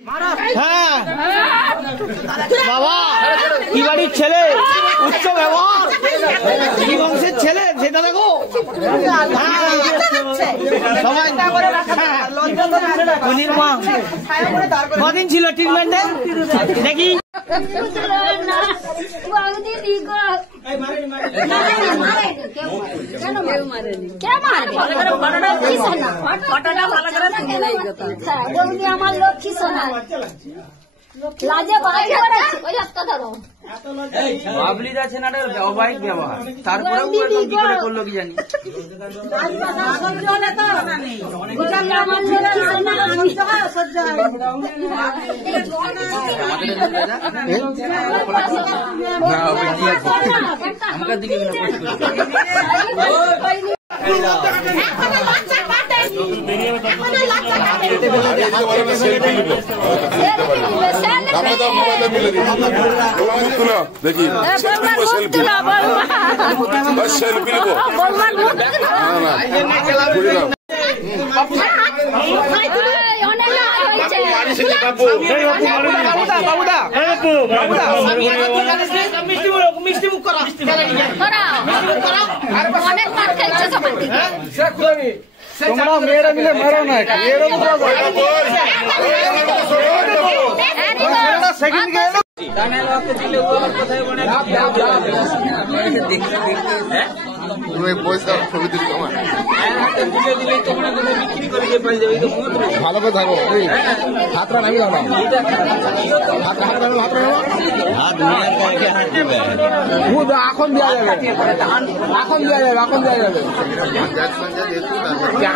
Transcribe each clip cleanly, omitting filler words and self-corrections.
হ্যাঁ বাবা কি বাড়ির ছেলে উচ্চ ব্যবহার কি বংশের ছেলে সেটা দেখো সবাই কদিন ছিল ট্রিটমেন্টে দেখি আমার লক্ষ্মী সোনা লাজে বাইরে ওই একটা ধরো বাবলির আছে না অবাহিক ব্যবহার তারপরেও কি করে করলো কি জানি আমাদের দিকে দেখি সেলফি নেবো মিষ্টি মুখ করা তোমরা মেয়েরা মিলে মারো না ভালো করে থাকো হাতটা নামি দাও না এখন দেওয়া যাবে এখন দেওয়া যাবে এখন দেওয়া যাবে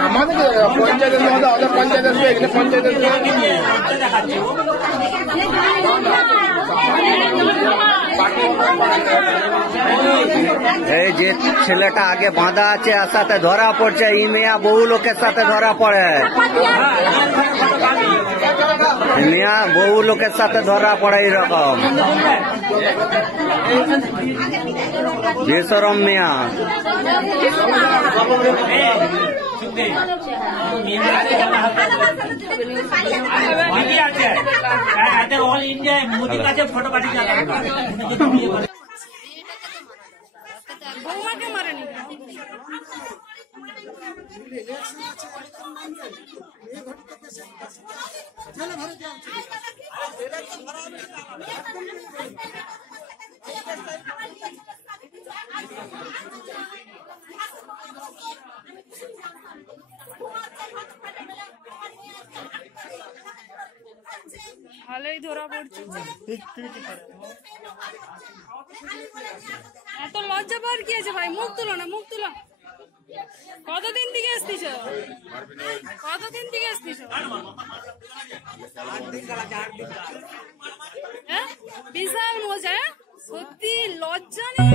আমাদের পঞ্চায়েতের মধ্যে ওদের পঞ্চায়েতের এখানে পঞ্চায়েতের এই যে ছেলেটা আগে বাঁধা আছে আর সাথে ধরা পড়ছে ই মেয়া বহু লোকের সাথে ধরা পড়ে মিয়া বহু লোকের সাথে ধরা পড়ে এইরকম বেসরম মিয়া অল ইন্ডিয়ায় মোদির কাছে ফটো পাঠিয়ে বৌমাকে মারেনি ভালোই ধরা পড়ছে এত লজ্জা পাওয়ার কি আছে ভাই মুখ তুলো না মুখ তুলো কতদিন থেকে আসতিস কতদিন থেকে আসতিস বিশাল মজা সত্যি লজ্জা নেই